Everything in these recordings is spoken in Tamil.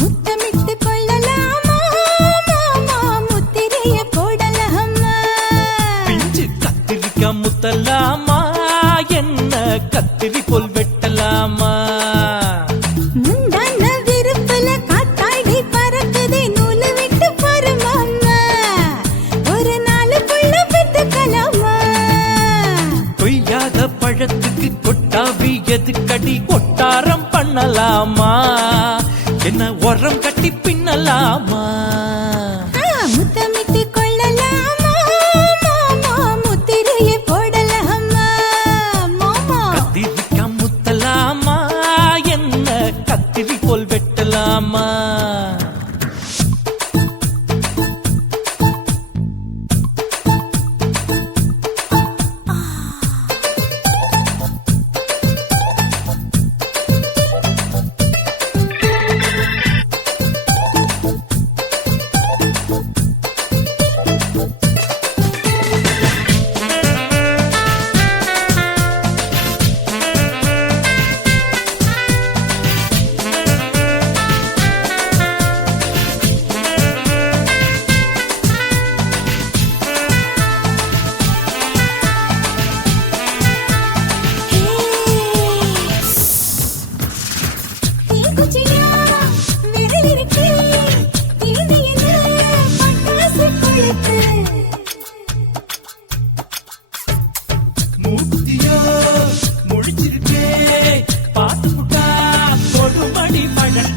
முத்தமிட்டு கொள்ளலாமா மாமா முத்திரைய போடலாமா கத்திரி போல் வெட்டலாமா? முந்தான விருப்பல காத்தாடி பறக்குதே நூலு விட்டு பரமாமா, ஒரு நாளுக்குள்ள பெத்துக்கலாமா? கொய்யாத பழத்துக்கு கொட்டாவி எதுக்கடி ஒட்டாரம் பண்ணலாமா? என்ன உரம் கட்டி பின்னலாமா? முத்தமிட்டு கொள்ளலாமா மாமா, முத்திரையை போடலாமா மாமா? கத்திரிக்கா முத்தலாமா? என்ன கத்திரி போல் வெட்டலாமா? மூத்தியோ முடிச்சிருக்கே பாத்து புட்டா கொடுமடி பழம்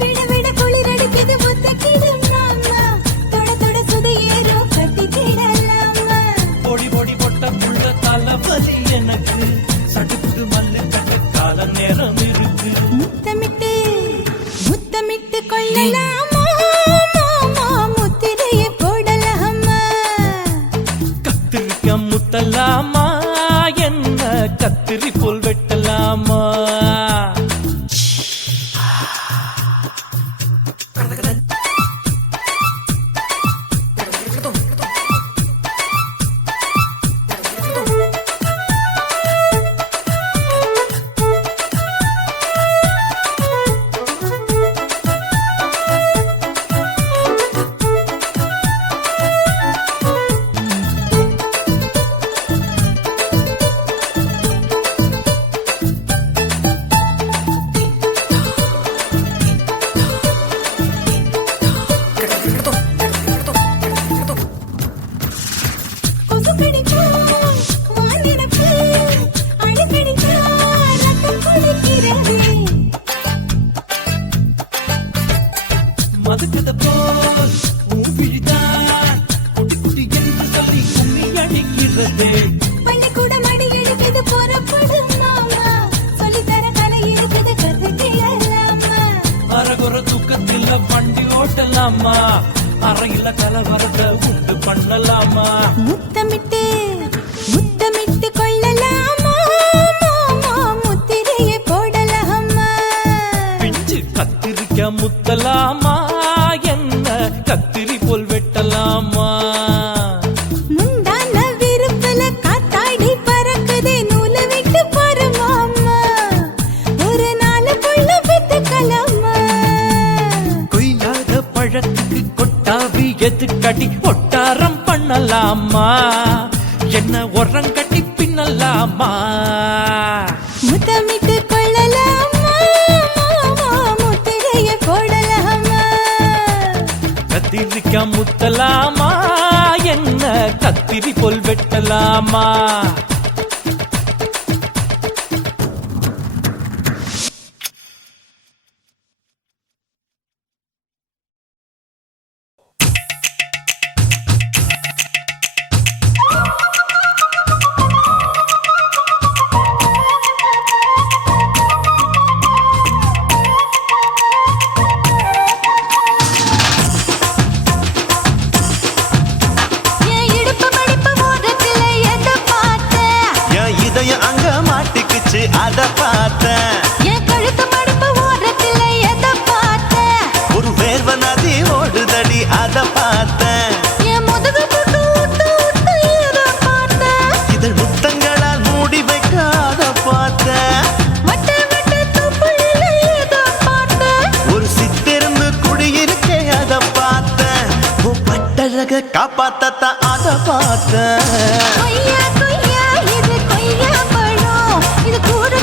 விட விட குளிர் அடிக்குது முத்தக்கிடும் மாமா, தொட தொட சுதையேறோ கட்டிக்கிடலாமா? பொடி பொடி பொட்ட புள்ள தலைவலி எனக்கு சடுக்கு மல்லு கட்ட கால நேரம் இருக்கு. முத்தமிட்டு முத்தமிட்டு கொள்ளலாமா மாமா, முத்திரையை போடலாமா? கத்திரிக்கா முத்தலாமா? என்ன கத்திரி போல் வெட்டலாமா? மதுக்கத போல் ஊவிழிதான் குட்டி குட்டி என்று சொல்லி கும்மி அடிக்கிறது. பள்ளிக்கூடம் அடி எடுக்குது புறப்படும் மாமா, சொல்லித்தர கலை இருக்குது கத்துக்கலாமா? அரகுற தூக்கத்தில் வண்டி ஓட்டலாமா? அறையில கலவரத்தை உண்டு பண்ணலாமா? முத்தமிட்டு முத்தமிட்டு கொள்ளலாமா மாமா, முத்திரையை போடலாமா? பிஞ்சு கத்திரிக்கா முத்தலாமா? என்ன கத்திரி போல் வெட்டலாமா? முந்தான விருப்பல காத்தாடி பறக்குதே நூலு விட்டு பரமாமா, ஒரு நாளுக்குள்ள பெத்துக்கலாமா? கொய்யாத பழத்துக்கு கொட்டாவி எதுக்கடி ஒட்டாரம் பண்ணலாமா? என்ன உரம் கட்டி பின்னலாமா? முத்தமிட்டு கொள்ளலாமா மாமா, முத்திரையை போடலாமா? கத்திரிக்கா முத்தலாமா? என்ன கத்திரி போல் வெட்டலாமா? என் இடுப்பு மடிப்பு ஓரத்துல எதை பார்த்த? என் இதயம் அங்க மாட்டிக்குச்சு அத பார்த்தேன். என் கழுத்து மடிப்பு ஓரத்துல எதை பார்த்த? ஒரு வேர்வ நதி ஓடுதடி அத பார்த்தேன். என் முதுகு புட்டு ஊத்து ஊத்து எதை பார்த்த? இதழ் முத்தங்களால் மூடி வைக்க அத பார்த்தேன். வட்ட வட்ட தொப்புளில எதை பார்த்த? ஒரு சித்திருந்து குடியிருக்கே அத பார்த்தேன். உன் பட்டழக காப்பாத்தத்தான் அத பார்த்தேன். கொய்யா கொய்யா இது கொய்யா பழம், இது கூட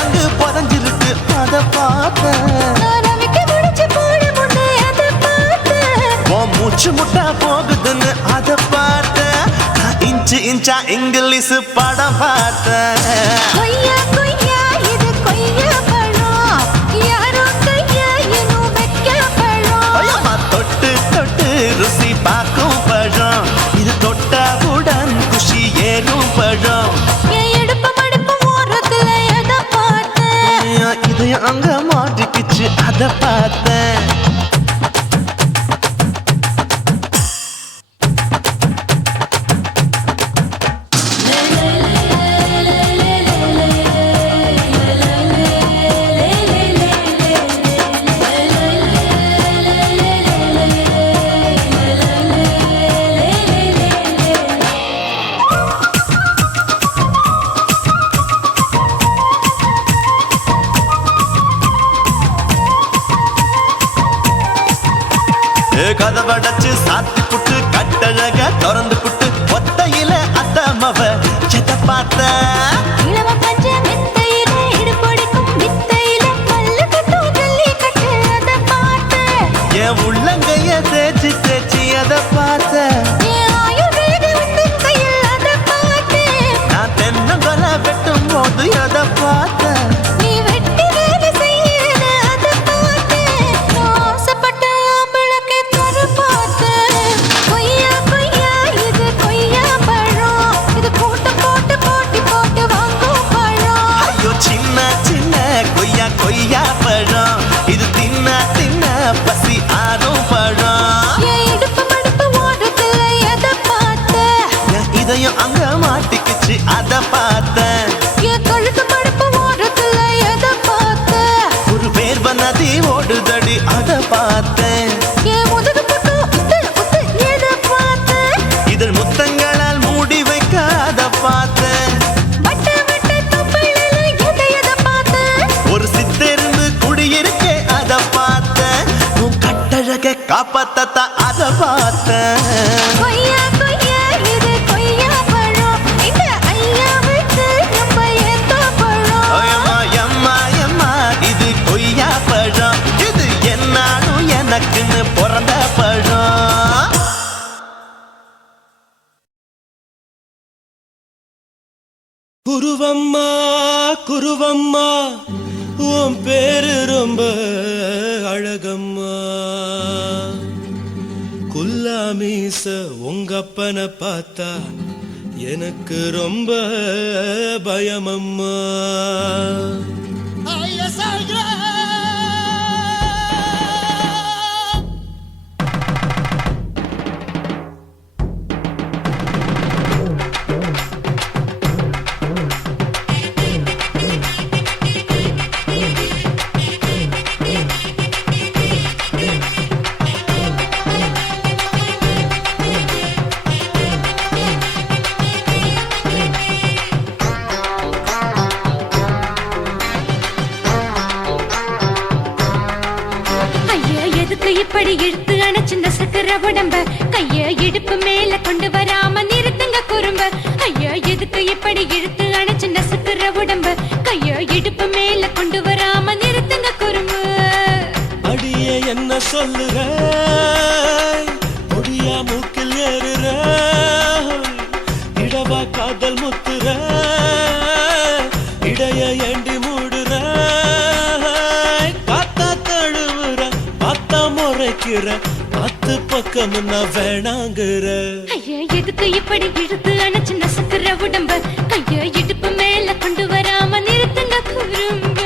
அங்கு புதஞ்சிருக்கு அத பார்த்தேன். ரவிக்கு முடிச்சு போட முன்னே அதை பார்த்தேன். உன் மூச்சு முட்டா போகுதுன்னு அத பார்த்தேன். நான் இன்ச்சு இன்ச்சா இங்கிலீஷ் படம் பார்த்தேன். கொய்யா கொய்யா இது கொய்யா பழம், யாரோ கையா இன்னும் வைக்க பழம். ஐயம்மா, தொட்டு தொட்டு ருசி பார்க்கும் பழம், இது தொட்டாவுடன் குஷி ஏறும் பழம். என் இடுப்பு மடுப்பு ஓரத்துல எதை பார்த்தேன். என் இதயம் அங்க மாட்டிக்கிச்சு அத பார்த்தேன். கதவடைச்சு சாத்தி புட்டு கட்டழக திறந்து புட்டு ஒத்தையில அத்தமவ செத்த பார்த்த. இளவ பஞ்ச மெத்தையில இடுப்பொடிக்கும் வித்தையில மல்லு கட்டும் ஜல்லி கட்டு அதை பார்த்தேன். என் உள்ளங்கைய தேய்ச்சி தேய்ச்சி அத பார்த்த. என் ஆயுர்வேத உந்தன் கையில் அதை பார்த்தேன். நான் தென்னங்கொலை வெட்டும் போது அத பார்த்த. நீ வெட்டி வேலை செய்யறது அதை பார்த்தேன். நான் ஆசைப்பட்ட ஆம்பளுக்கு தர பார்த்தேன். கொய்யா கொய்யா இது கொய்யா பழம், இது போட்டு போட்டு போட்டி போட்டு வாங்கும் பழம். ஐயோ சின்ன சின்ன கொய்யா கொய்யா பழம், இது தின்ன தின்ன பசி ஆறும் பழம். என் இடுப்பு மடுப்பு ஓரத்துல எதை பார்த்தேன். என் இதயம் அங்க மாட்டிக்கிச்சு அத பார்த்தேன். என் கழுத்து மடுப்பு ஓரத்துல எதை பார்த்தேன். ஒரு வேர்வ நதி ஓடுதடி அத பார்த்தேன். என் முதுகு பக்கம் உத்து உத்து எதை பார்த்தேன். இதழ் முத்தங்களால் மூடி வைக்க அத பார்த்தேன். வட்ட வட்ட தொப்பையில எதை பார்த்தேன். ஒரு சித்தெரும்பு குடியிருக்கே அத பார்த்தேன். உன் கட்டழக காப்பாத்தத்தா அத பார்த்தேன். கொய்யா கொய்யா இது கொய்யா பழம், இந்த ஐயா விட்டு நம்ம ஏத்த பழம். ஐயம்மா எம்மா எம்மா இது கொய்யா பழம், இது என்னாலும் எனக்குன்னு பிறந்த பழம். குருவம்மா குருவம்மா உன் பேரு ரொம்ப அழகம்மா. குல்லாமீச உங்க அப்பனை பார்த்தா எனக்கு ரொம்ப பயமம்மா. ஐயா எதுக்கு இப்படி இழுத்து அணைச்சிருந்த சக்கர உடம்ப, கைய இடுப்பு மேல கொண்டு வராம நிறுத்துங்க குறும்ப. ஐயா எதுக்கு இப்படி இழுத்து அணைச்சிருந்த சக்கர உடம்ப, கைய இடுப்பு மேல கொண்டு வராம நிறுத்துங்க குறும்ப. அடியே என்ன சொல்லுற, முடியா மூக்கில் ஏறுற, இடவா காதல் முத்துற, இடைய ஏண்டி மூடுற, காத்தா தழுவுற, பார்த்தா முறைக்கிற, பத்து பக்கம் நான் வேணாங்குற. ஐயா எதுக்கு இப்படி இழுத்து அணைச்சு நசுக்குற உடம்ப, கைய இடுப்பு மேல கொண்டு வராம நிறுத்துங்க குறும்ப.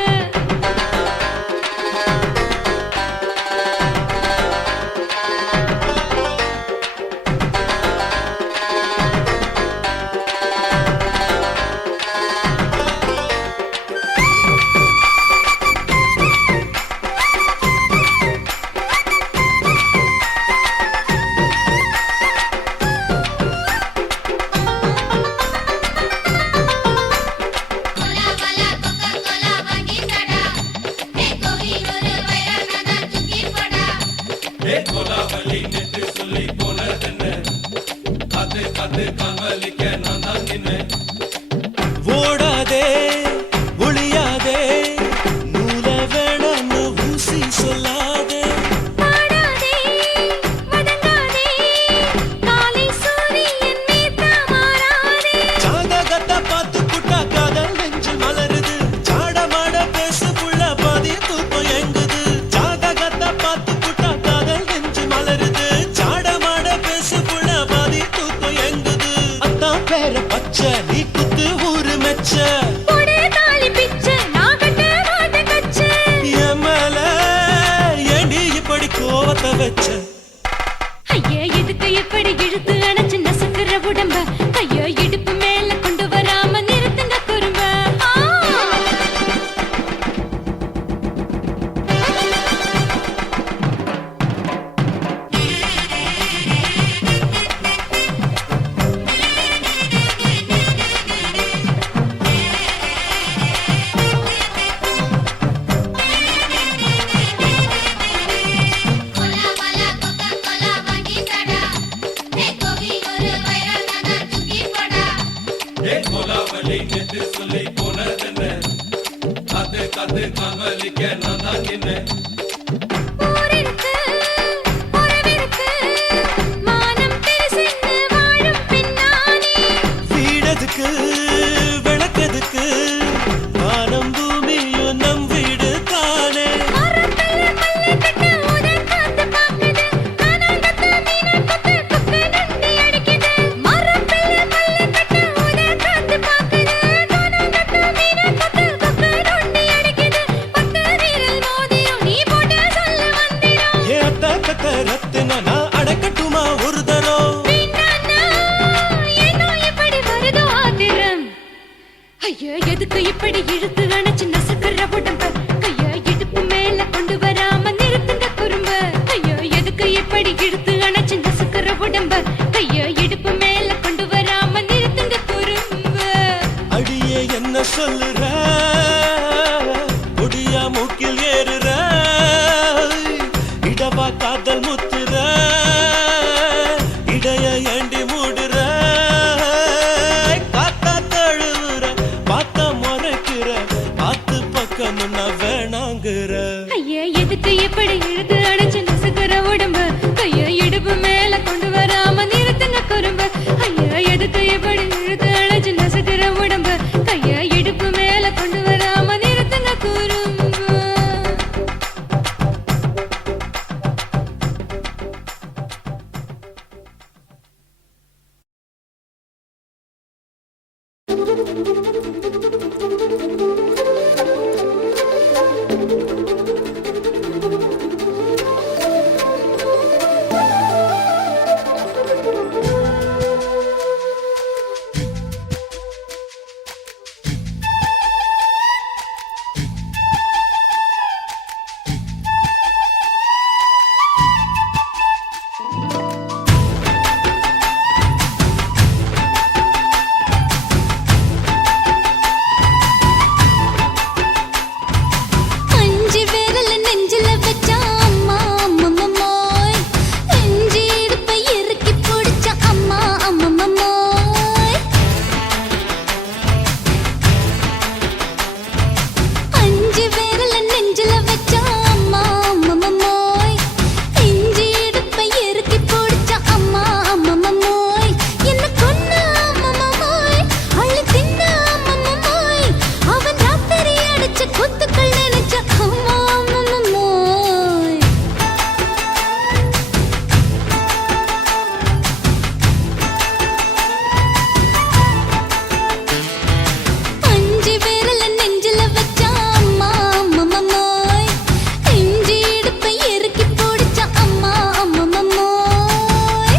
வச்ச ஐயா எதுக்கு இப்படி இழுத்து அணைச்சு நசுக்கிற உடம்ப கைய இடுப்பு மேல கொண்டு வராம நிறுத்துங்க குறும்ப கோலாவலி நெத்து சொல்லி போனதென்ன காத்து காத்து கால்வலிக்க நான் தான் நின்ன ஊரிருக்கு உறவிருக்கு மானம் பெருசென்று வாழும் பின்னானே வீடதுக்கு விளக்கதுக்கு வானம் பூமியும் நம் வீடு தானே மரத்துல மல்லி கட்ட உதன் காத்து பாக்குது கானாங்கத்து மீனா கொத்து குக்கு நண்டி அடிக்குது மரத்துல மல்லி கட்ட உதன் காத்து பாக்குது கானாங்கத்து மீனா கொத்து குக்கு நண்டி அடிக்குது பத்து வீரல் மோதிரம் நீ போட்ட சொல்ல வந்திரம் ஏ அத்த கத்த ரத்தின நான் அடக்கட்டுமா ஒரு தரம் வீணானா ஏனோ இப்படி வருதோ ஆத்திரம் ஐயா எதுக்கு இப்படி இழுத்து அணைச்சு நசுக்கிற உடம்ப கைய இடுப்பு மேல கொண்டு வராம நிறுத்துங்க குறும்ப ஐயா எதுக்கு இப்படி இழுத்து அணைச்சு நசுக்கிற உடம்ப கைய இடுப்பு மேல கொண்டு வராம நிறுத்துங்க குறும்ப அடியே என்ன சொல்லுற ஒடியா மூக்கில் ஏறுற இடவா காதல் முத்துற இடைய ஏண்டி மூடுற காத்தா தழுவுற பார்த்த முறைக்கிற பார்த்து பக்கம் நான் வேணாங்குற ஐயா எதுக்கு இப்படி இழுத்து அணைச்சு நசுக்கிற உடம்ப கைய இடுப்பு மேல கொண்டு வராம நிறுத்துங்க குறும்ப ஐயா எதுக்கு இப்படி இழுத்து அணைச்சு நசுக்கிற உடம்ப கைய இடுப்பு மேல கொண்டு வராம நிறுத்துங்க குறும்ப அஞ்சு விரல நெஞ்சில வச்சா அம்மா அம்மம்மோய் நெஞ்சி இடுப்பை இறுக்கி பிடிச்ச அம்மா அம்மம்மோய் அஞ்சு விரல நெஞ்சில வச்சா அம்மா அம்மம்மோய் நெஞ்சி இடுப்பை இறுக்கி பிடிச்ச அம்மா அம்மம்மோய் என்ன கொன்ன அம்மம்மோய் அள்ளி தின்ன அம்மம்மோய் அவன் ராத்திரி அடிச்ச குத்துக்கள் நினைச்ச அம்மா அம்மம்மோய் அஞ்சு விரல நெஞ்சில வச்சா அம்மா அம்மம்மோய் நெஞ்சி இடுப்பை இறுக்கி பிடிச்ச அம்மா அம்மம்மோய்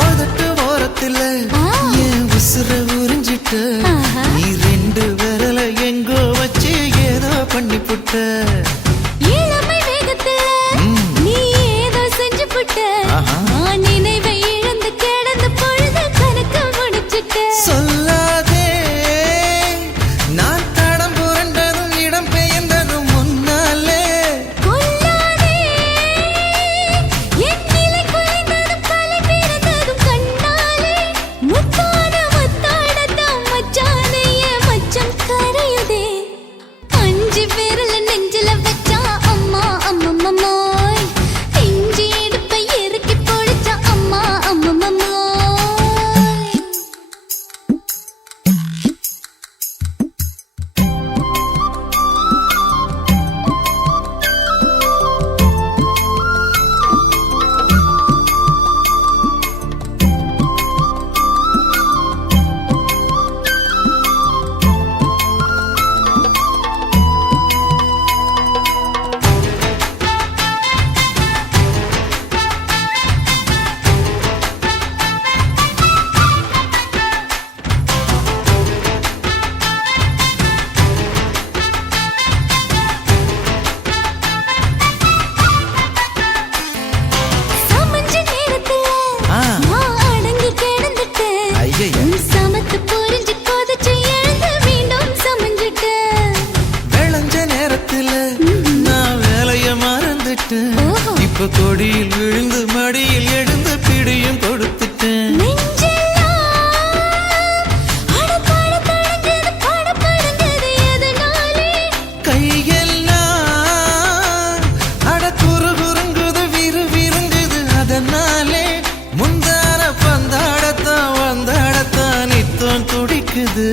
ஓதட்டு ஓரத்துல என் உசுர உறிஞ்சிட்ட ஆஹா. நீ ரெண்டு விரல எங்கோ வச்சு ஏதோ பண்ணி புட்ட இளமை வேகத்துல நீ ஏதோ செஞ்சு புட்ட ஆஹா. நான் நினைவை இழந்து கிடந்த பொழுது கணக்கு முடிச்சிட்ட சொல்லாதே நான் தடம் புரண்டதும் இடம் பெயர்ந்ததும் முன்னாலே கொல்லாதே என் நிலை குறைந்ததும் கலை பிறந்ததும் கண்ணாலே முத்தான முத்தாடத்தான் மச்சானைய மச்சம் கரையுதே அஞ்சு விரல நெஞ்சில வந்துட்டேன் இப்ப கொடியில் விழுந்து மடியில் எழுந்து பிடியும் கொடுத்துட்டேன் கையெல்லாம் அட குறு குறுங்குது விறு விருங்குது அதனாலே முந்தான பந்தாடத்தான் வந்தாடத்தான் நித்தம் துடிக்குது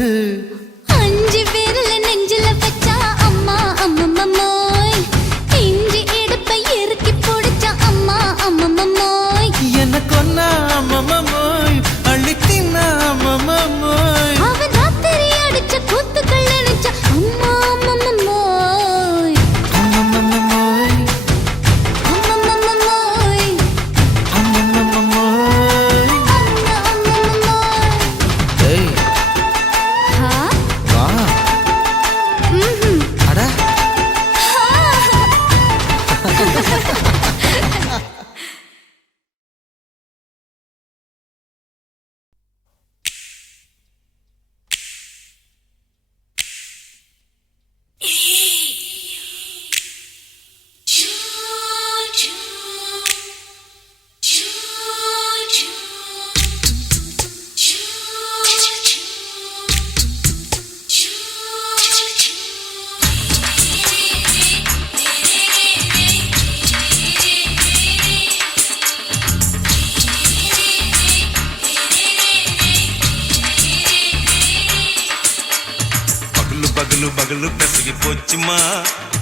பகலு பெசகி போச்சுமா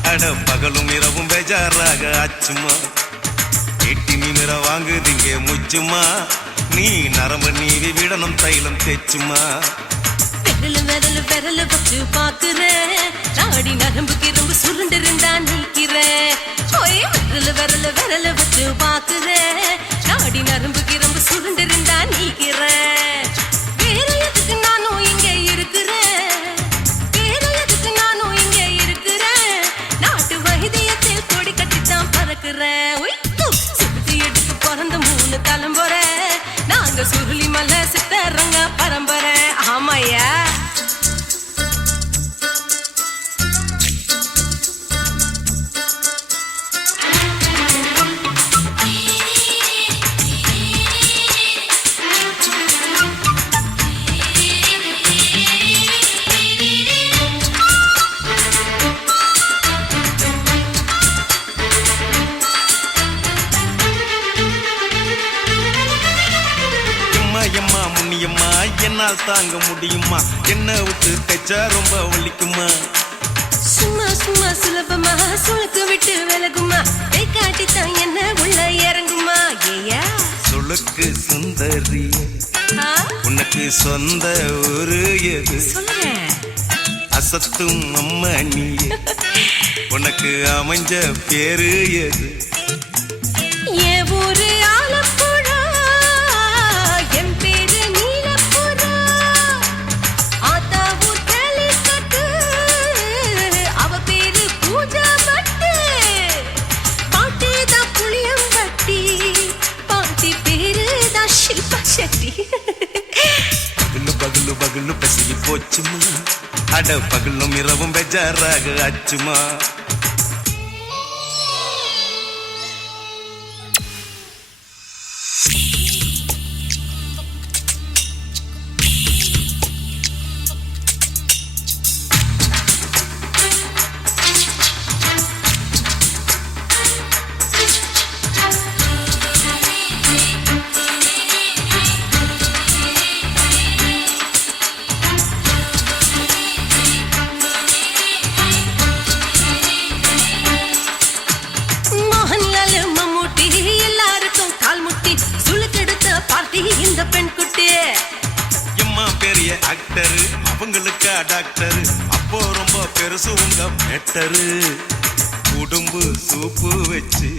அட பகலும் இரவும் பேஜாராக ஆச்சுமா எட்டி நிமிர வாங்குதிங்க முச்சுமா நீ நரம்பு நீவி விடணும் தைலம் தேச்சுமா விரல் விரல் வச்சு பாக்குறேன் நாடி நரம்பு கிரம்பு சுருண்டு இருந்தா நீக்கிறேன் விரல் வச்சு பாக்குறேன் நாடி நரம்பு கிரம்பு சுருண்டு இருந்தா நீக்கிறேன் வேற எதுக்கு நானும் இங்க இருக்கிறேன் சுத்தி எடுத்து பிறந்த 3 தலைமுறை நாங்க சுருளி மலை சித்தரங்க பரம்பரை ஆமாயா என்னால் தாங்க முடியுமா என்ன விட்டு தைச்சா ரொம்ப வலிக்குமா சும்மா சும்மா சுலபமா சுளுக்கு விட்டு விலகுமா கை காட்டித்தான் என்ன உள்ள இறங்குமா ஏயா சுளுக்கு சுந்தரி உனக்கு சொந்த ஊரு எது அசத்தும் அம்மா நீ உனக்கு அமைஞ்ச பேரு எது என் ஊரு ஆலப்புழா என் பேரு நீலப்புறா ஆத்தா ஊர் கேலிக்கட்டு அவ பேரு பூஜா பட்டு பாட்டி தான் புளியம்பட்டி பாட்டி பேரு தான் ஷில்பா செட்டி பகலு பகலு பசிக்கு போச்சுமா அட பகலும் இரவும் பெஜாராக ஆச்சுமா இந்த பெண் குட்டி எம்மா பெரிய ஆக்டர் அவங்களுக்கு டாக்டர் அப்போ ரொம்ப பெருசு உங்க மேட்டரு உடம்பு சூப்பு வச்சு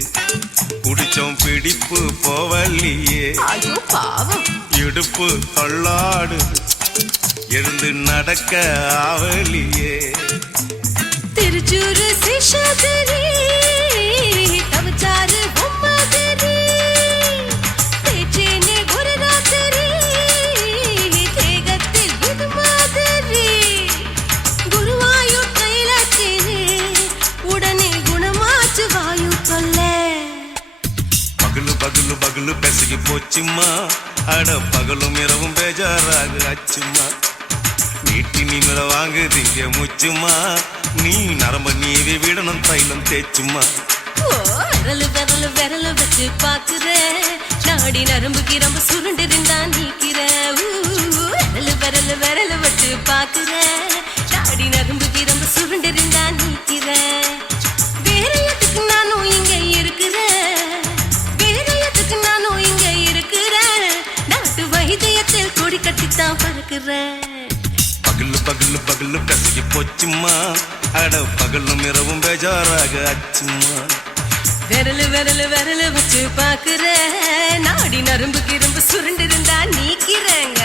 குடிச்சோம் பிடிப்பு போவல்லையே ஐயோ பாவம் இடுப்பு தள்ளாடு எழுந்து நடக்க ஆவலியே திருச்சூரு சிஷாதிரி தவச்சாரு பொம்மதிரி தேச்சேனே ஒரு ராத்திரி தேகத்தில் இது மாதிரி குருவாயூர் கைலாச்சேனே உடனே குணமாச்சு வாயு தொல்லை பகலு பெசகி போச்சும்மா அட பகலும் இரவும் பேஜாராக ஆச்சும்மா நீட்டி நீ மேல வாங்கு திங்க முச்சுமா நீ நரம்ப நீவி விடணும் தைலம் தேச்சுமா விரலு விரலு விரலு வச்சு பாக்குற நாடி நரம்பு கிரம்பு சுருண்டு இருந்தா நீக்கிற விரலு விரலு விரலு வச்சு பாக்குற நாடி நரம்பு கிரம்பு சுருண்டு இருந்தா நீக்கிற வேற எதுக்கு நானும் இங்க இருக்கிற வேற எதுக்கு நானும் இங்க இருக்கிற நாட்டு வைத்தியத்தில் கொடி கட்டித்தான் பறக்குற பகலு பகலு பகலு பெசகி போச்சுமா அட பகலும் இரவும் பேஜாராக ஆச்சுமா விரலு விரலு விரலு வச்சு பாக்குற நாடி நரம்பு கிரம்பு சுருண்டு இருந்தா நீக்கிறேங்க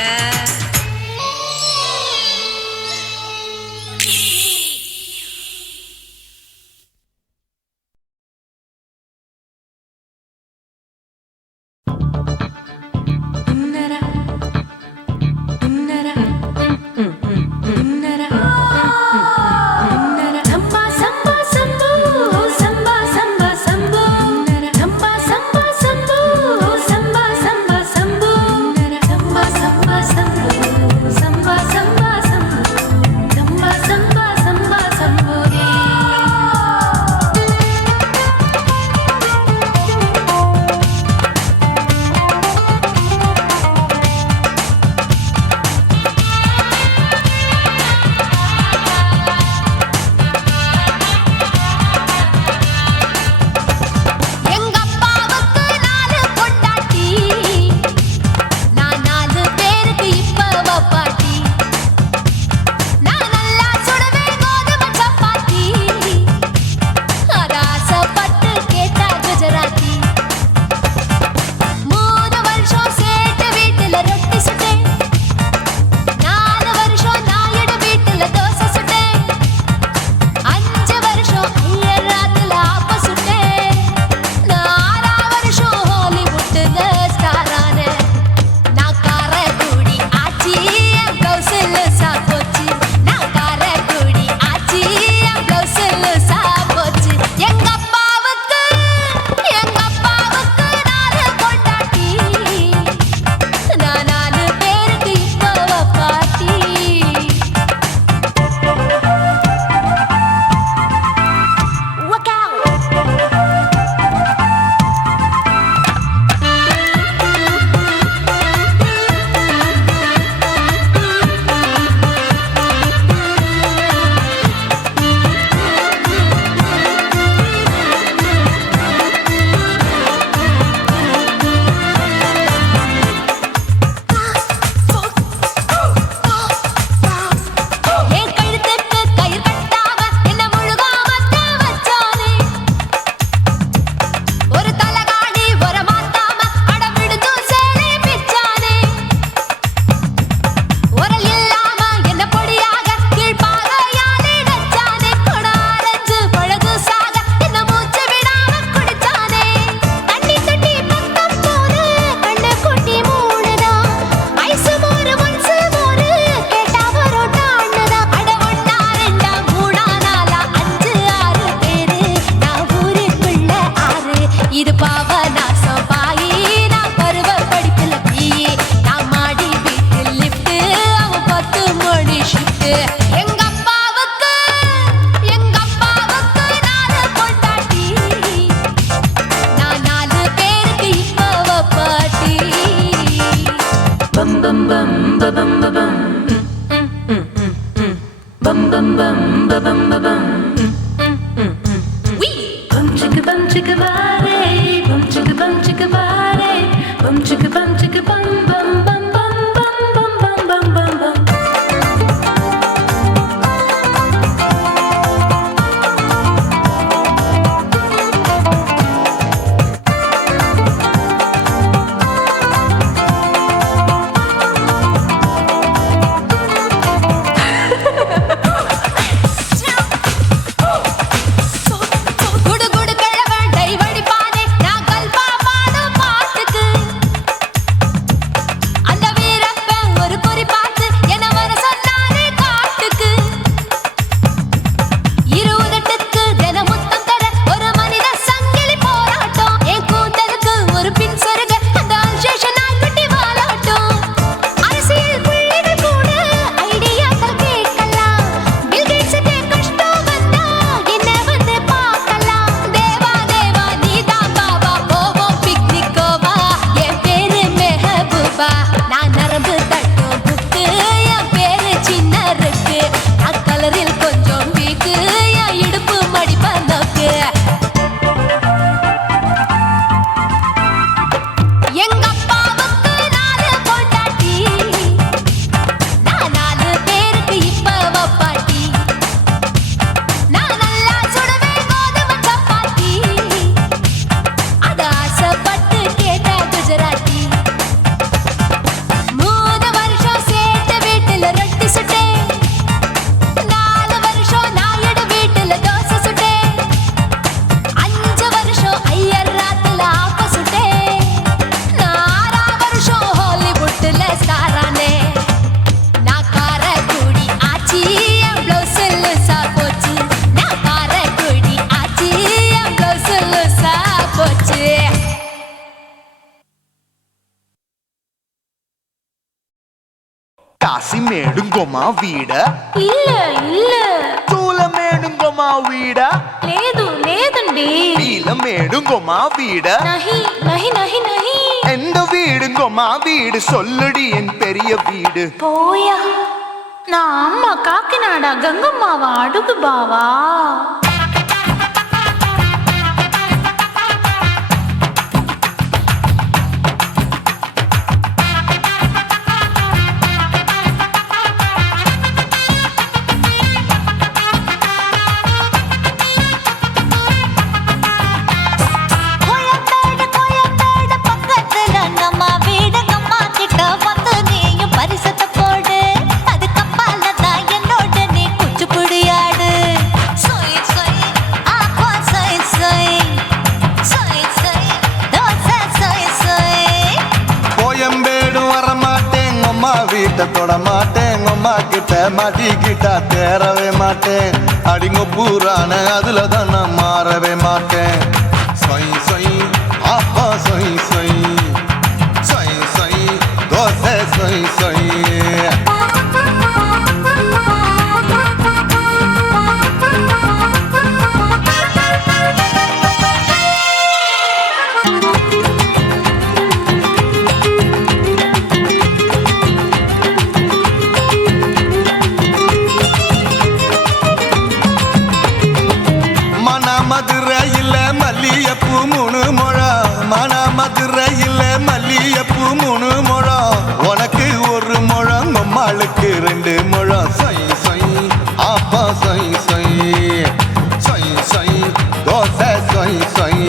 குடு குடு கிழவன் டைவடி பானே நான் கல்பா కాశీమేడుంగోమా వీడ இல்ல இல்ல చూలమేడుంగోమా వీడ లేదు లేదండి నీలమేడుంగోమా వీడ நஹி நஹி நஹி நஹி எந்த வீடுங்கோமா வீடு சொல்லுடி என் பெரிய வீடு போயா நான் அம்மா காக்கிநாடா கங்கம்மாவா அடுகு பாவா தொட மாட்டேன் அம்மா கிட்ட மாட்டிக்கிட்டா தேரவே மாட்டேன் அடிங்க பூரான அதுல தான் நான் மாறவே மாட்டேன் சொய் சொய் அப்பா சொய் சொய் சொய் சொய் தோசை சொய் சொய் மதுரையில் மல்லியப்பூ 3 முழம் மன மதுரையில் மல்லியப்பூ 3 முழம் உனக்கு 1 முழம் அம்மாளுக்கு 2 முழம் சொய் சொய் அப்பா சொய் சொய் சொய் சொய் தோசை சொய் சொய்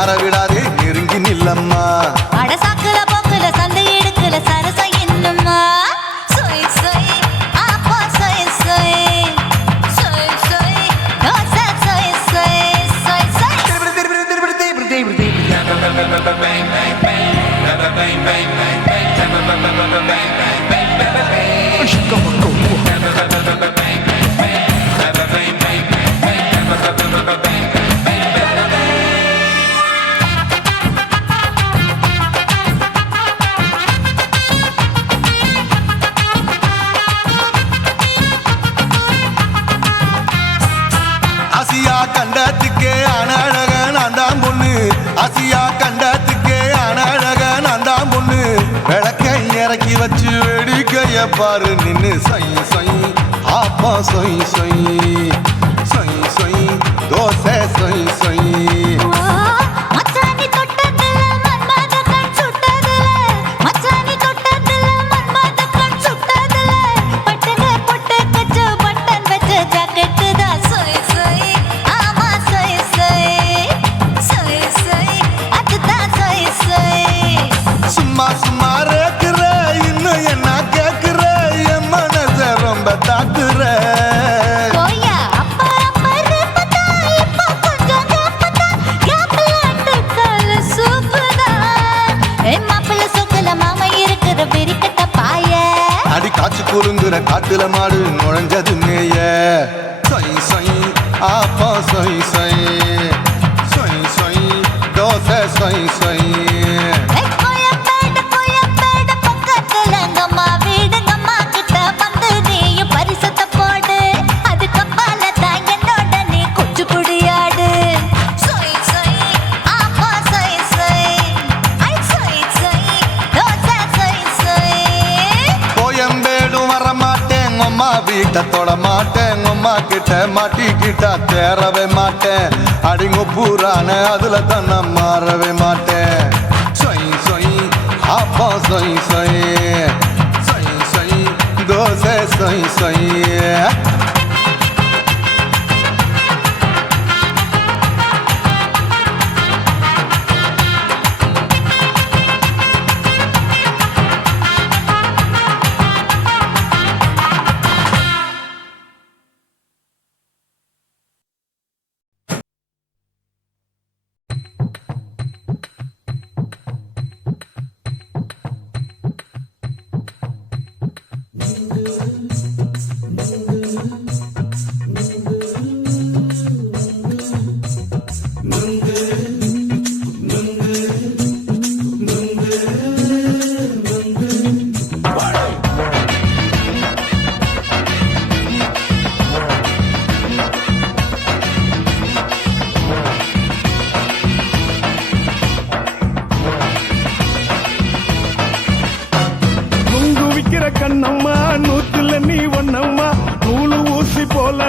ஆரவிடாதே நெருங்கி நில்லம்மா அடசாக்குல போக்குல சந்தை எடுக்கல சரச என்னம்மா சொய் சொய் அப்பா சொய் சொய் சொய் சொய் தோசை சொய் சொய் சொய் சொய் ஆசியா கண்டத்துக்கே அனழக நான் தான் பொண்ணு ஆசியா கண்டத்துக்கே அனழக நான் தான் பொண்ணு விளக்கை இறக்கி வச்சு வேடிக்கைய பாரு நின்னு சொய் சொய் ஆப்பா சொய் சொய் சொய் சொய் தோசை சொய் சொய் மச்சானி தொட்டதுல மன்மத கண் சுட்டதுல மச்சானி தொட்டதுல மன்மத கண் சுட்டதுல பட்டன பொட்டு கச்சு பட்டன் வச்ச ஜாக்கெட் தான் சொய் சொய் ஆமா சொய் சொய் சொய் சொய் அதுதான் சொய் சொய் சும்மா சும்மா ரேக்குற இன்னும் என்ன கேக்குற என் மனச ரொம்ப தாக்குற போயா அப்பா அப்பா ரப்பதா இப்ப கொஞ்சம் கேப்பதா கேப்பலாட்டு கால சூப்பரா ஏ மாப்பிள்ள சொக்கல மாமா இருக்கிற வெறிக்கட்ட பாய அடி காய்ச்சி குலுங்குற காட்டுல மாடு நுழைஞ்சது மேய சொய் சொய் ஆப்பா சொய் சொய் சொய் சொய் தோசை சொய் சொய் கோயம்பேடு பக்கத்துல எங்கம்மா வீடுங்கம்மா கிட்ட வந்து நீயும் பரிசத்தை போடு அதுக்கு பால தான் என்னோட நீ குச்சி புடியாடு சொய் சொய் ஆப்பா சொய் சொய் ஐ சொய் சொய் தோசை சொய் சொய் கோயம்பேடும் வர மாட்டேன் அம்மா வீட்டை தொட மாட்டேன் அம்மா கிட்ட மாட்டிக்கிட்டா தேரவே மாட்டேன் அடிங்க பூரான அதுல தான் நான் மாறவே மாட்டேன் சொய் சொய் அப்பா சொய் சொய் சொய் சொய் தோசை சொய் சொய்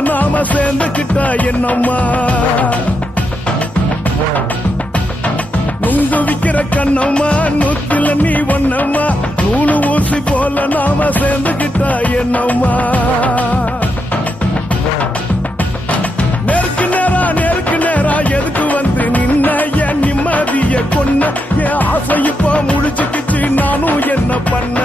நாம சேர்ந்துக்கிட்டா என்னம்மா நுங்கு விக்கிற கண்ணம்மா நூத்துல நீ ஒன்னம்மா நூலு ஊசி போல நாம சேர்ந்துக்கிட்டா என்னம்மா நேருக்கு நேரா எதுக்கு வந்து நின்ன என் நிம்மதிய கொன்ன என் ஆசை இப்ப முழிச்சுக்கிச்சு நானும் என்ன பண்ண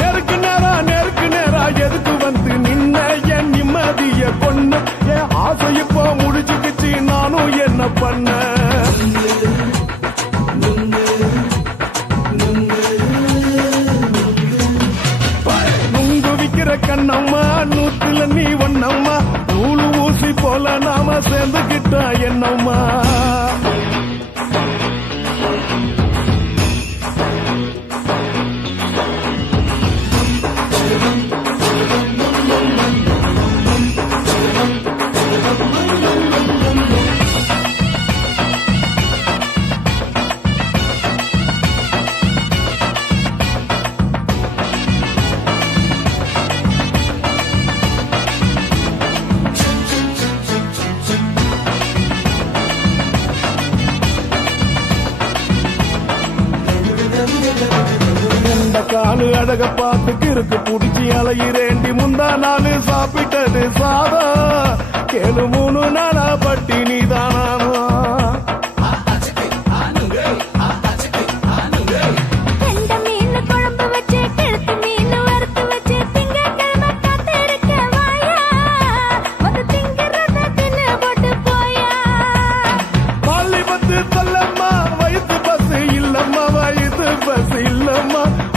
நேருக்கு நேரா எதுக்கு வந்து நின்ன என் நிம்மதிய கொன்ன என் ஆசை இப்ப முழிச்சுக்கிச்சு நானும் என்ன பண்ண நுங்கு விக்கிற கண்ணம்மா நூத்துல நீ ஒன்னம்மா நூலு ஊசி போல நாம சேர்ந்துக்கிட்டா என்னம்மா காலு அழக பார்த்து கிறுக்கு புடிச்சு அலையிறேண்டி முந்தா நாலு சாப்பிட்டது சாதா கேளு 3 நாளா பட்டினி தானானோ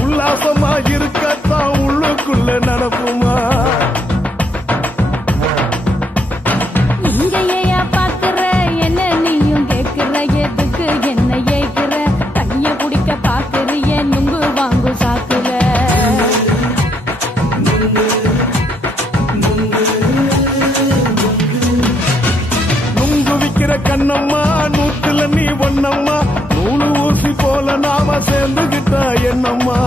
உல்லாசமா இருக்கத்தான் உள்ளுக்குள்ள நடப்புமா இங்கேயா பாக்குற என்ன நீயும் கேக்குற எதுக்கு என்ன ஏக்குற கைய குடிக்க பாக்குறிய நுங்கு வாங்கு சாக்குற நுங்கு விக்கிற கண்ணம்மா நூத்துல நீ ஒன்னம்மா நூலு ஊசி போல நாம சேர்ந்துகிட்டா என்னம்மா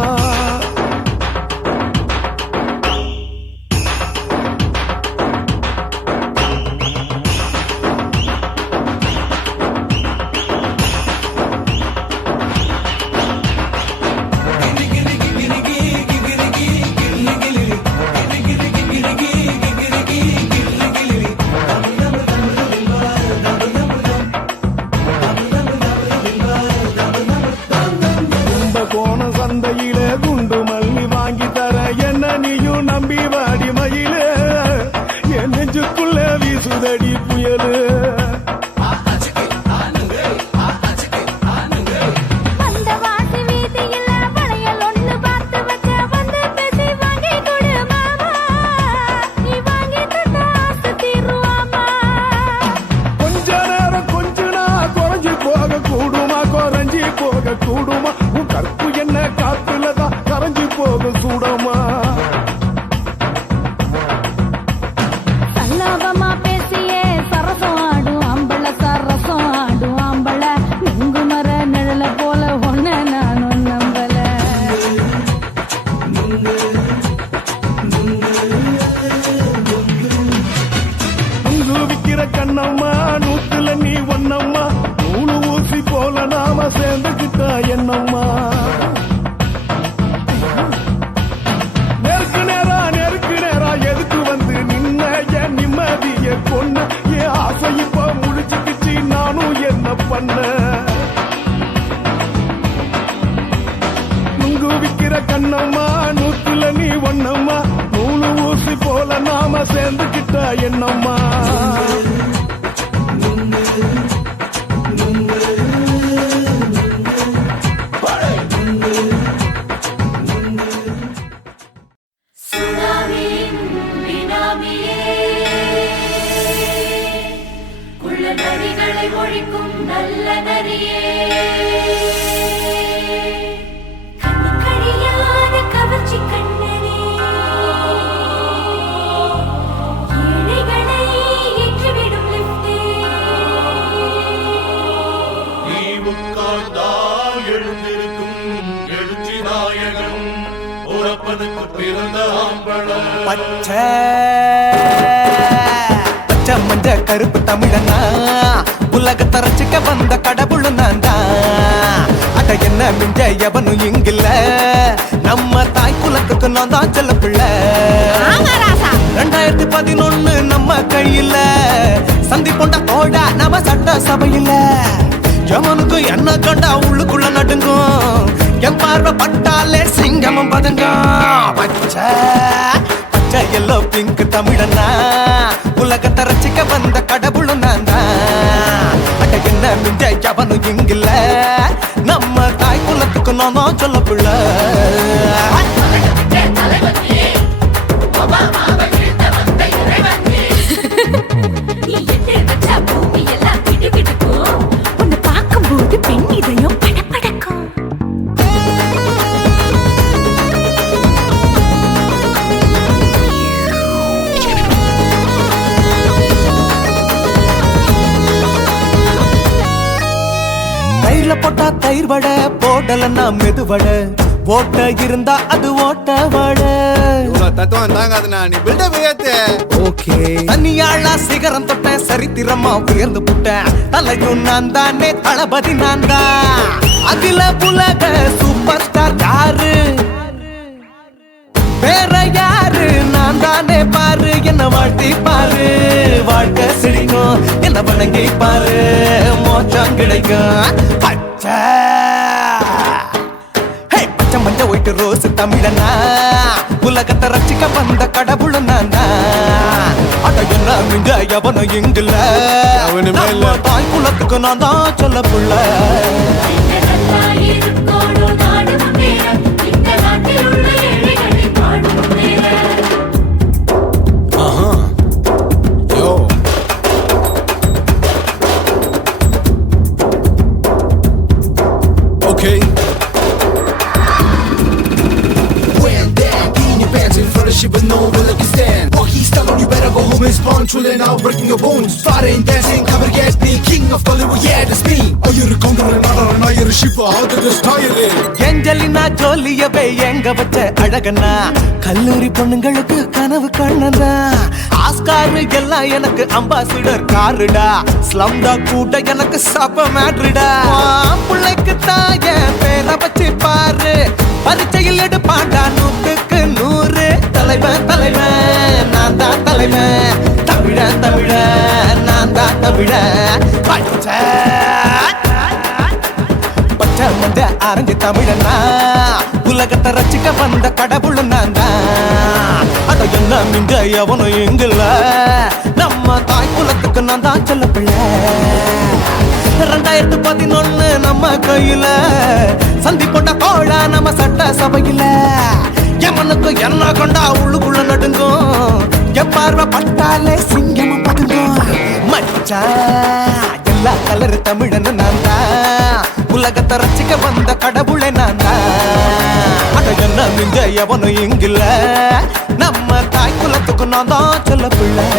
கோண சந்தையில குண்டு மல்லி வாங்கி தர என்ன நீயும் நம்பி வாடி மயில என் நெஞ்சுக்குள்ள வீசுதடி புயலு கொஞ்ச நேரம் குறைஞ்சி போக கூடுமா குறைஞ்சி போக கூடுமா உன் கற்பு என்ன காத்துலதான் கரைஞ்சி போக சூடமா சல்லாபமா பேசியே சரசம் ஆடும் ஆம்பள சரசம் ஆடும் ஆம்பள நுங்கு மர நிழல போல ஒன்ன நானும் நம்பல நுங்கு விக்கிற கண்ணம்மா நூத்துல நீ ஒன்னம்மா நூலு ஊசி போல நாம சேர்ந்துக்கிட்டா என்னம்மா நேருக்கு நேரா எதுக்கு வந்து நின்ன என் நிம்மதிய கொன்ன என் ஆசை இப்ப முழிச்சுக்கிச்சு நானும் என்ன பண்ண நுங்கு விக்கிற கண்ணம்மா நூத்துல நீ ஒன்னம்மா நூலு ஊசி போல நாம சேர்ந்துக்கிட்டா என்னம்மா ஒழிக்கும் நல்ல நரியே கவர்ச்சி கண்ணனே ஏழைகளை ஏற்றிவிடும் லிப்டே நீ உட்கார்ந்தால் எழுந்திருக்கும் எழுச்சி நாயகன் உறப்பதுக்கு பிறந்த பச்சை பச்சை மஞ்ச கருப்பு தமிழனா உலகத்தை ரசிக்க வந்த கடவுள் நான் தான். அட என்ன மிஞ்ச எவனும் இங்கில்ல, நம்ம தாய் குலத்துக்கு நான் தான் செல்ல பிள்ளை. 2011 நம்ம கையில சந்திப்பொண்ட தோட நம்ம சட்ட சபையில. எவனுக்கு என்ன கண்டா உள்ளுக்குள்ள நடுங்கும், என் பார்வை பட்டாலே சிங்கமும் பதுங்கும். பச்சை பச்சை எல்லோ பிங்க் தமிழனா உலகத்தை ரசிக்க வந்த கடவுளும் நான் தான். அட என்ன மிஞ்ச எவனும் இங்கில்ல, நம்ம தாய் குலத்துக்கு நான் தான் சொல்ல பிள்ளை. உன்னை பார்க்கும்போது பெண் இதயம் படபடக்கும். தயிர்ல போட்டா தயிர் வடை, போடலன்னா மெது வடை, ஓட்ட இருந்தா அது ஓட்ட வடை. தத்துவம் தாங்காதுண்ணா, நீ பில்டப் ஏத்து. ஓகே தனியாளா சிகரம் தொட்டேன், சரித்திரமா உயர்ந்து புட்டேன். தலையும் நான் தானே, தளபதி நான் தான். அகில உலக சூப்பர் ஸ்டார் யாரு, வேற யாரு, நான் தானே பாரு. என்ன வாழ்த்தி பாரு, வாழ்க்கை சிரிக்கும். என்ன வணங்கி பாரு, மோச்சம் கிடைக்கும். பச்சை பச்சை மஞ்ச ஒயிட்டு ரோஸ் தமிழனா உலகத்தை ரசிக்க வந்த கடவுள் நான் தான். அட என்ன மிஞ்ச எவனும் இங்கில்ல, நம்ம தாய் குலத்துக்கு நான் தான் சொல்ல புள்ள. Okay. When that in your pants in front of shit, but no one like you stand. Oh, he's telling you better go home and spawn, chilling out, breaking your bones. Fighting, dancing, cover gas, being king of Hollywood, yeah, that's me. Oh, you're a condor and not you're a ship, how did this tie it? Angelina ஜோலியவே எங்க வச்ச அழகனா, கல்லூரி பொண்ணுங்களுக்கு கனவு கண்ணனா. ஆஸ்கார் எல்லாம் எனக்கு அம்பாசிடர் காருடா, ஸ்லம்டா கூட எனக்கு சப்ப மேட்ருடா. பிள்ளைக்கு தாய பேர வச்சு பாரு, பரீட்சையில் எடுப்பாண்டா 100க்கு 100. தலைவன் தலைவன் நான் தான் தலைவன், தமிழன் தமிழன் நான் தான் தமிழன். பச்சை பச்சை மஞ்ச ஆரஞ்சு தமிழனா உலகத்தை ரசிக்க வந்த கடவுள் நான் தான். அட என்ன மிஞ்ச எவனும் இங்கில்ல, நம்ம தாய் குலத்துக்கு நான் தான் சொல்ல பிள்ளை. 2011 நம்ம கையில சந்திப்பொண்ட கோழ நம்ம சட்ட சபையில. எவனுக்கு என்ன கொண்டா உள்ளுக்குள்ள நடுங்கும், என் பார்வை பட்டாலே சிங்கமும் பதுங்கும். மச்சா எல்லா கலர் தமிழன் நான் தான், உலகத்தை ரசிக்க வந்த கடவுளை நான் தான். அட என்ன மிஞ்ச எவனும் இங்கில்ல, நம்ம தாய் குலத்துக்கு நான் தான் சொல்ல பிள்ளை.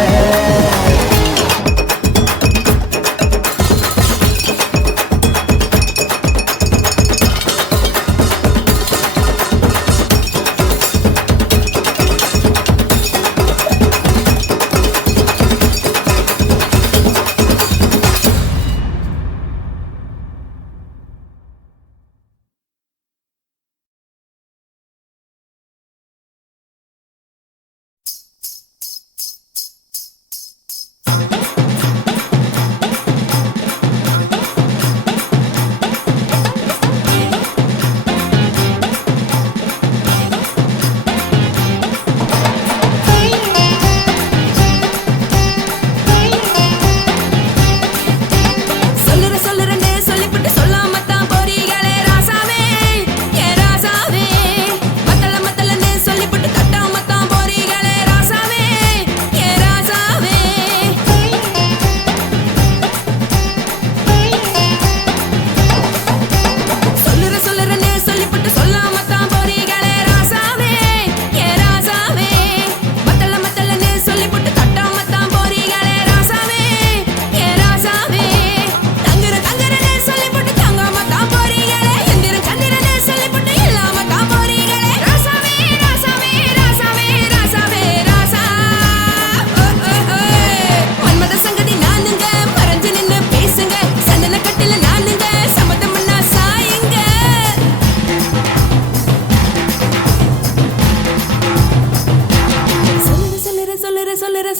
சொல்லுறேன்னு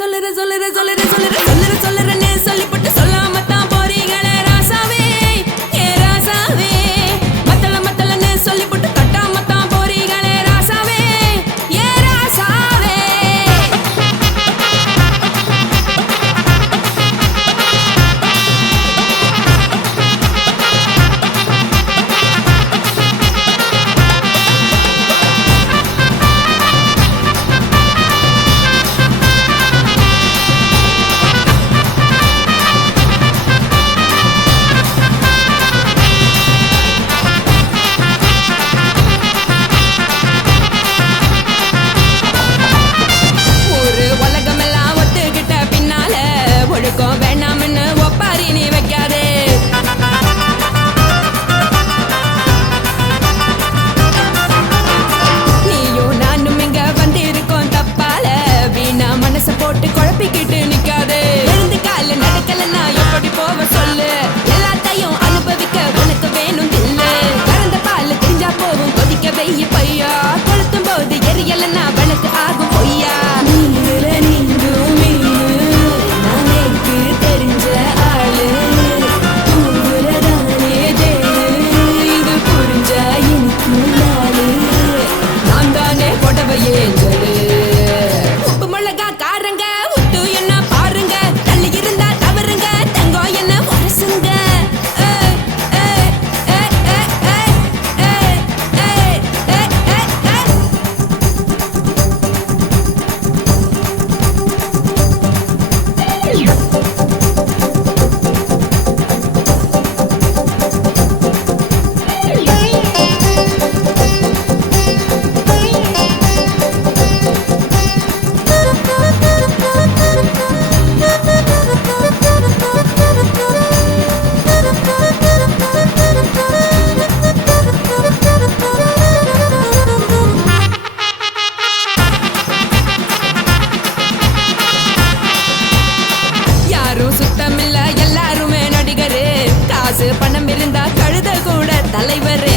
சொல்லிப்பட்டு சொல்லாம தான் போறீங்களே ராசாவே ஏ ராசாவே மத்தளன்னு சொல்லிப்பட்டு தட்டாம தான் போறீங்களே ராசாவே ஏ ராசாவே வேணாம்னு ஒப்பாரி நீ வைக்காதே நீயும் நானும் இங்க வந்து இருக்கோம் தப்பால வீணா மனச போட்டு குழப்பிக்கிட்டு நிக்காதே எழுந்து கால நடக்கலன்னா எப்படி போவ சொல்லு எல்லாத்தையும் அனுபவிக்க உனக்கு வேணும் தில்லு கறந்த பால் தெரிஞ்சா போகும் கொதிக்க வெய்ய பையா கொளுத்தும் போது எரியலன்னா வழக்கு ஆகும் பொய்யா உப்பு மிளகா காரங்க உத்து என்ன பாருங்க தள்ளி இருந்தா தவறுங்க தங்கம் என்ன வரசுங்க சுத்தமில்ல எல்லாருமே நடிகரு காசு பணம் இருந்தா கழுத கூட தலைவரு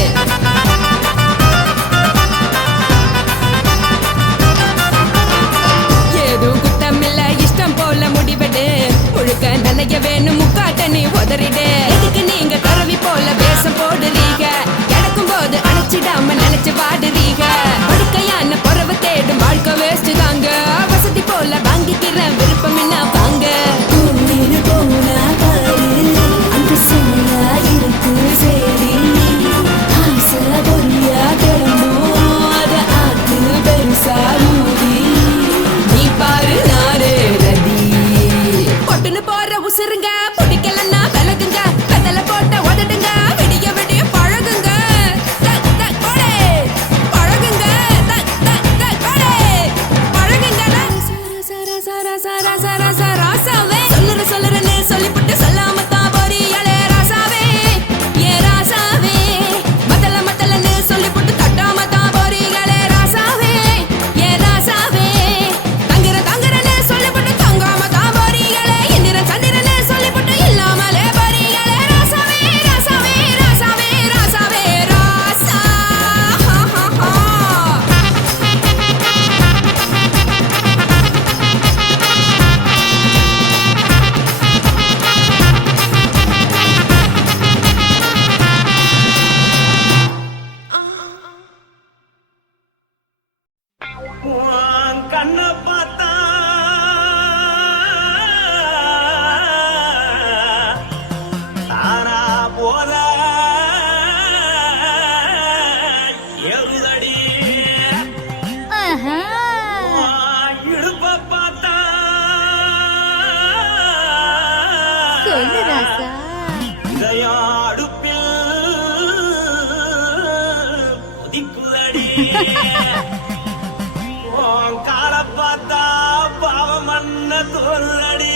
ஏதும் குத்தமில்ல இஷ்டம் போல முடிவெடு முழுக்க நனைய வேணும் முக்காட்ட நீ உதறிடு எதுக்கு நீங்க கரவி போல வேஷம் போடுறீங்க கிடக்கும் போது அணைச்சிடாம நினைச்சு வாடுறீங்க படுக்கையான பொறவை தேடும் வாழ்க்கை வேஸ்ட் தாங்க வசதி போல வாங்கிக்கிற விருப்பம் என்ன வாங்க நீ பாரு நாரே ரதி பொட்டுன்னு போற உசுருங்க பிடிக்கலன்னா விலகுங்க கதல போட்ட உதடுங்க விடிய விடிய பழகுங்க பழகுங்க பழகுங்க ராசாவே சொல்லுறேன்னு சொல்லிவிட்டு சொல்லாம தான் போறியாளே ராசாவே ஏ ராசாவே மத்தளன்னு சொல்லிவிட்டு தட்டாம தான் போறீங்களே ராசாவே ஏ ராசாவே தங்குறேன்னு சொல்லிவிட்டு தங்காம தான் போறீங்களே இந்திரன் சந்திரன்னு சொல்லிவிட்டு இல்லாமலே போறீங்களே ராசாவே ராசாவே ராசாவே ராசாவே ராசா உன் கண்ணை பார்த்தா தானா போல எருதடி உன் இடுப்பை பார்த்தா சொல்லு ராசா இதயம் அடுப்பில் கொதிக்குதடி உன் காலை பார்த்தா பாவம் மண்ண தோல்றடி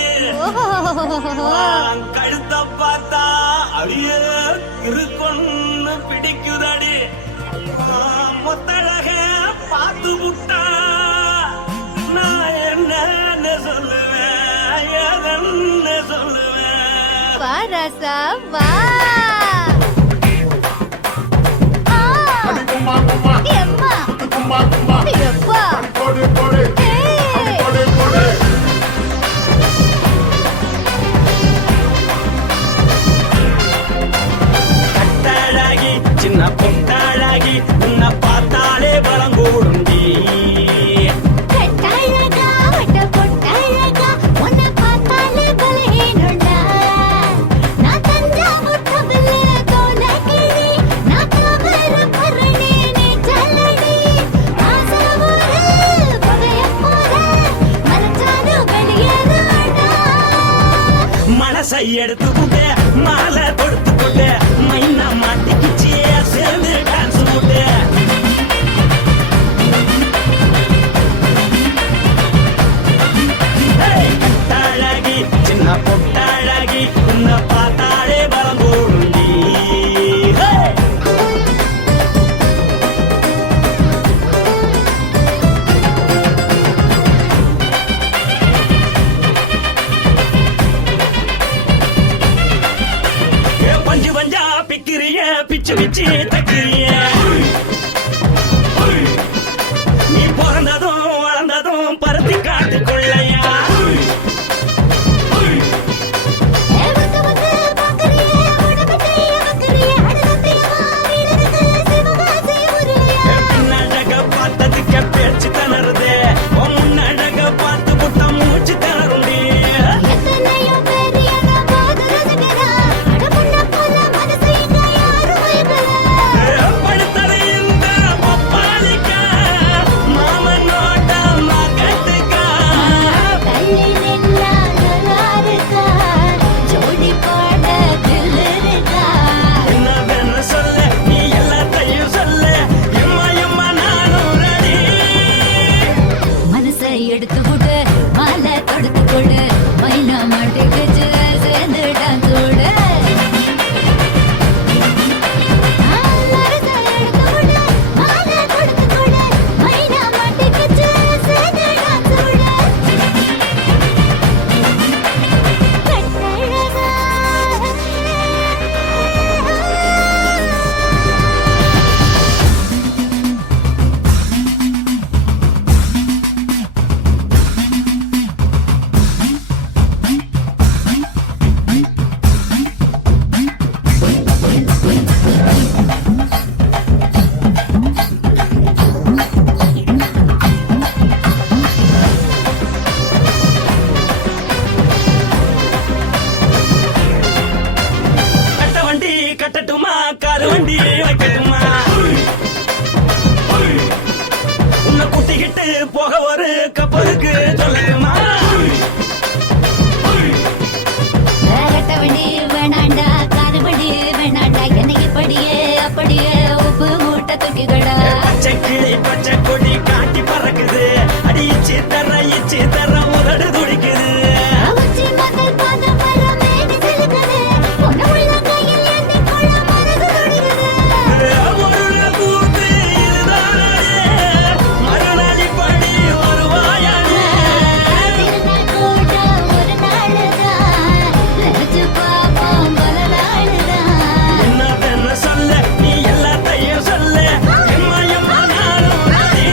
கழுத்த பார்த்தா அடியே இருக்குன்னு பிடிக்குதடி மொத்தழக பார்த்து விட்டா நான் என்ன சொல்லுவேன் எதன்னு சொல்லுவேன் வா ராசா வா கும்மா கும்மா எம்மா கும்மா கும்மா எப்பா கொடு கொடு ஏய் கொடு கொடு கையெடுத்து புட்டு மாலை கொடுத்து போட்டு மைனா மாட்டிக்கிச்சு சேர்ந்து டான்ஸ் போட்டு கட்டாழகி சின்ன பொட்டாழகி உன்னை பார்த்தாலே பலம் போடுண்டி பஞ்சு பஞ்சா பிக்கிறிய பிச்சு பிச்சு தக்கிறிய நீ பிறந்ததும் வளர்ந்ததும் பருத்தி காட்டுக்குள்ளையா பின்னழக பார்த்ததுக்கு பேச்சு திணறுது முன்னழக பார்த்து புட்ட மூச்சு திணறுண்டி படுத்தது இந்த பப்பாளிக்கா மாமனோட மகத்துக்கா என்ன வேணும் சொல்ல நீ எல்லாத்தையும் சொல்ல எம்மா எம்மா நானும் ரெடி மனசை எடுத்து விடு மாலை தொடுத்து கொடு மைனா மாட்டுக்கு சேர்ந்து டான்ஸ் விடு கட்ட வண்டி கட்டட்டுமா காரு வண்டி வைக்கட்டுமா உன்னை கூட்டிக்கிட்டு போக ஒரு கப்பலுக்கு சொல்லட்டுமா வேணி வேணாண்டா காதுபடி வேணாண்டா என்னைக்கு படியே அப்படியே உப்பு மூட்டை தூக்கிக்கடா பச்சை கிளி பச்சை கொடி காட்டி பறக்குது அடி இச்சி தர உதடு துடிக்குது ஒரு நாள் கூத்து இதுதானே மறுநாள் இப்படி வருவாயானே என்ன வேணும் சொல்ல நீ எல்லாத்தையும் சொல்ல எம்மா எம்மா நானும் ready.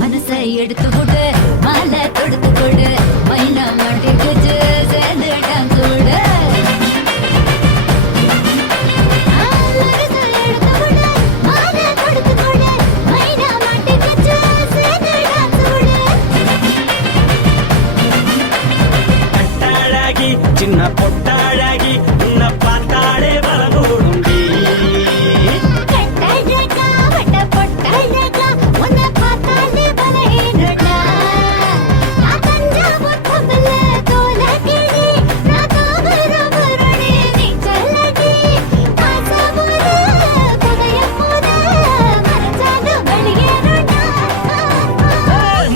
மனசை எடுத்து விடு மாலை தொடுத்து கொடு மைனா மாட்டுக்கு சேர்ந்து டான்ஸ் விடு கட்டாழகி சின்ன பொட்டாழகி உன்னை பார்த்தாலே பலகூடுண்டி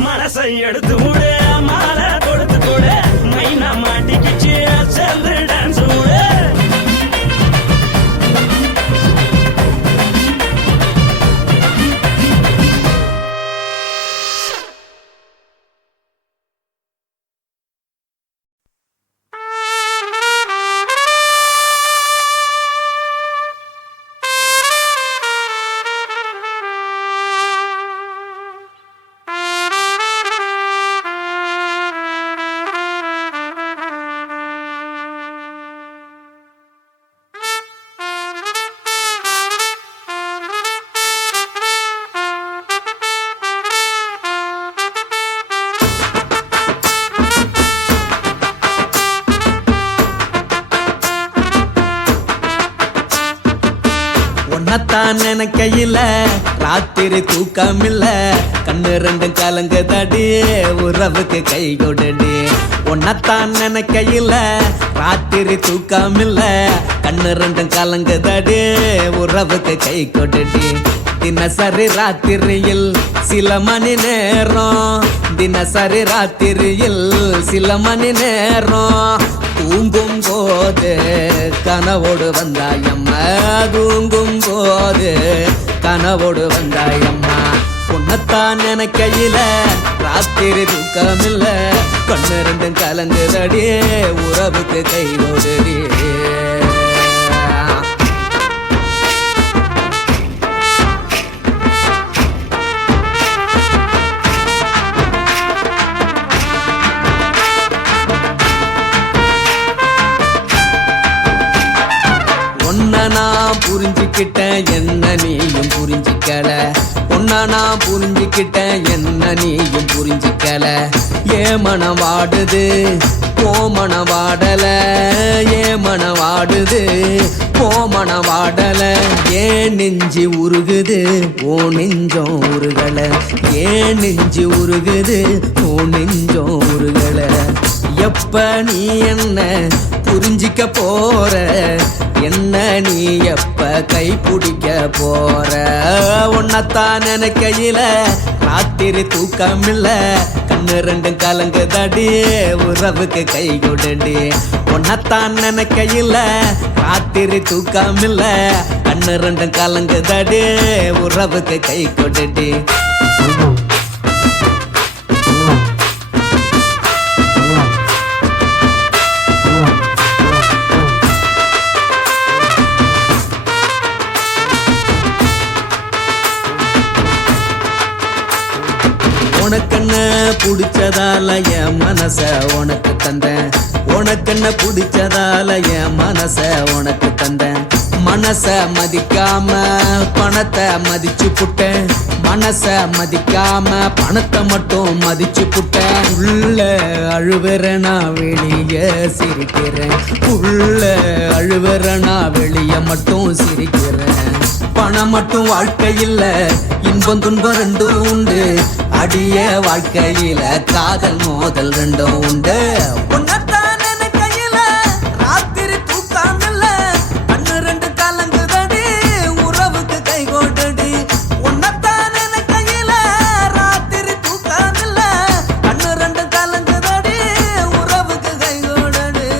மனசை எடுத்து விடு மாலை கொடுத்து கொடு மைனா மாட்டிக்கிச்சு சேர்ந்து டான்ஸ் விடு உன்னத்தான் நினைக்கையில ராத்திரி தூக்கமில்ல கண்ணு ரெண்டும் கலங்குதடி உறவுக்கு கை கொடுடி உன்னத்தான் நினைக்கையில ராத்திரி தூக்கமில்ல கண்ணு ரெண்டும் கலங்குதடி உறவுக்கு கை கொடுடி தினசரி ராத்திரியில் சில மணி நேரம் தினசரி ராத்திரியில் சில மணி நேரம் தூங்கும் போது கனவோடு வந்தாயம்மா தூங்கும் போது கனவோடு வந்தாயம்மா உன்னத்தான் நினைக்கையில ராத்திரி தூக்கமில்ல கண்ணு ரெண்டும் கலங்குதடி உறவுக்கு கை கொடுடி நான் புரிஞ்சுக்கிட்டேன் என்ன நீயும் புரிஞ்சிக்கல உன்ன நான் புரிஞ்சுக்கிட்டேன் என்ன நீயும் புரிஞ்சிக்கல ஏன் மனம் வாடுது போ மனம் வாடல ஏன் மனம் வாடுது போ மனம் வாடல ஏன் நெஞ்சு உருகுது ஓ நெஞ்சம் உருகல ஏன் நெஞ்சு உருகுது ஓ நெஞ்சம் உருகல எப்ப நீ என்ன புரிஞ்சிக்க போற என்ன நீ எப்ப கை பிடிக்க போற உன்னத்தான் நினைக்கையில ராத்திரி தூக்கமில்ல கண்ணு ரெண்டும் கலங்குதடி உறவுக்கு கை கொடுடி உன்னத்தான் நினைக்கையில ராத்திரி தூக்கமில்ல கண்ணு ரெண்டும் கலங்குதடி உறவுக்கு கை கொடுடி உனக்கென்ன பிடிச்சதால என் மனச உனக்கு தந்தேன் உனக்கென்ன பிடிச்சதால என் மனச உனக்கு தந்தேன் மனச மதிக்காம பணத்தை மதிச்சு புட்டேன் மனச மதிக்காம பணத்தை மட்டும் மதிச்சு புட்டேன் உள்ள அழுவுற நான் வெளிய சிரிக்கிறேன் உள்ள அழுவுற நான் வெளிய மட்டும் சிரிக்கிறேன் பணம் மட்டும் வாழ்க்கையில் இன்பம் துன்பம் ரெண்டும் உண்டு அடிய வாழ்க்கையில காதல் மோதல் ரெண்டும் உண்டு உன்னத்தான் நினைக்கையில ராத்திரி தூக்கமில்ல கண்ணு ரெண்டு கலங்குதடி உறவுக்கு கை கொடுடி உன்னத்தான் நினைக்கையில ராத்திரி தூக்கமில்ல கண்ணு ரெண்டு கலங்குதடி உறவுக்கு கை கொடுடி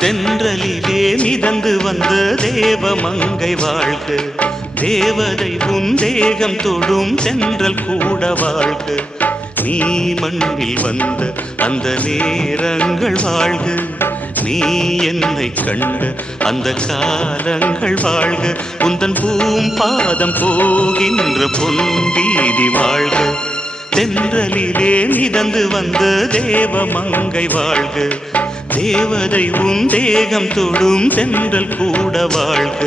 தென்றலிலே மிதந்து வந்த தேவமங்கை வாழ்க, தேவதை உன் தேகம் தொடும் தென்றல் கூட வாழ்க. நீ மண்ணில் வந்த அந்த நேரங்கள் வாழ்க, நீ என்னை கண்ட அந்த காலங்கள் வாழ்க. உந்தன் பூம்பாதம் போகின்ற பொன்வீதி வாழ்க. தென்றலிலே மிதந்து வந்த தேவமங்கை வாழ்க, தேவதை உன் தேகம் தொடும் தென்றல் கூட வாழ்க.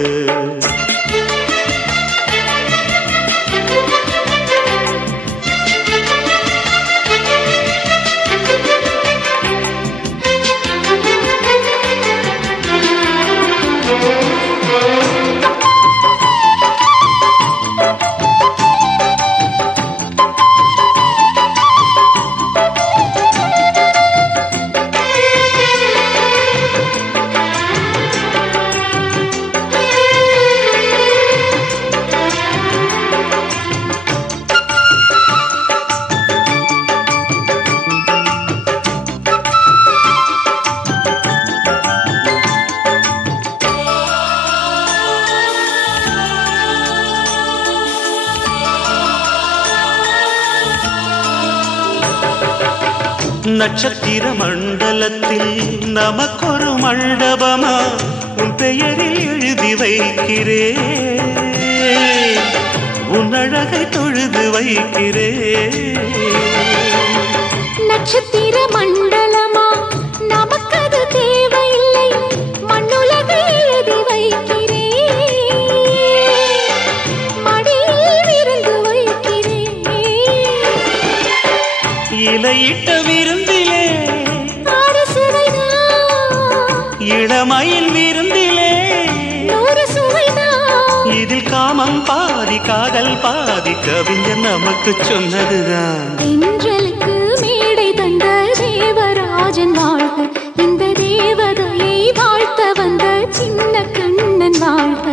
நட்சத்திர மண்டலத்தில் நமக்கொரு மண்டபமா உன் பெயரில் எழுதி வைக்கிறே, உன் அழகை தொழுது வைக்கிறே. நட்சத்திர மண்டலமா நமக்கது தேவையில்லை, மண்ணுலகை எழுதி வைக்கிறே, மடியில் விருந்து வைக்கிறே. இலையிட்ட விருந்திலே இளமயில் விருந்திலே இதில் காமம் பாதி காதல் பாதி கவிஞர் நமக்கு சொன்னதுதான். தென்றலுக்கு மேடை தந்த தேவராஜன் வாழ்க, இந்த தேவதையை வாழ்த்த வந்த சின்ன கண்ணன் வாழ்க.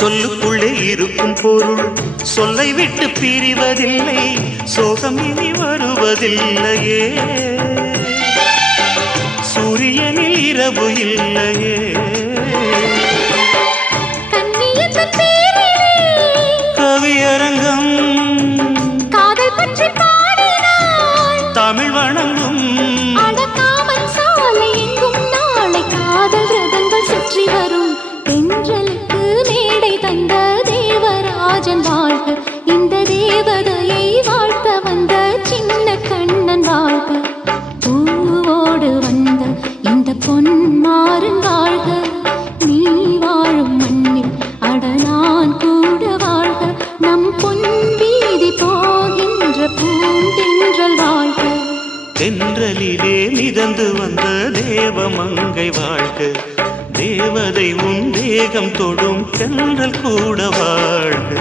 சொல்லுக்குள்ளே இருக்கும் பொருள் சொல்லை விட்டு பிரிவதில்லை, சோகம் இனி வருவதில்லையே. சூரியனில் இரவு இல்லையே. கவியரங்கம் காதல் பற்றி பாடினாள், தமிழ் வணங்கும் அடக்காமன் சாலை எங்கும் நாளை காதல் ரதங்கள் சுற்றி வரும். தென்றலுக்கு மேடை தந்த தேவராஜன் வாழ்க, இந்த தேவதையை வாழ்த்த வந்த சின்ன கண்ணன் வாழ்க. பூவோடு வந்த இந்த பொன்மாறன் வாழ்க, நீ வாழும் மண்ணில் அடனான் கூட வாழ்க. நம் பொன் வீதி போகின்ற பூந்தென்றல் வாழ்க. தென்றலிலே மிதந்து வந்த தேவமங்கை வாழ்க, தேவதை உன் தேகம் தொடும் தென்றல் கூட வாழ்க.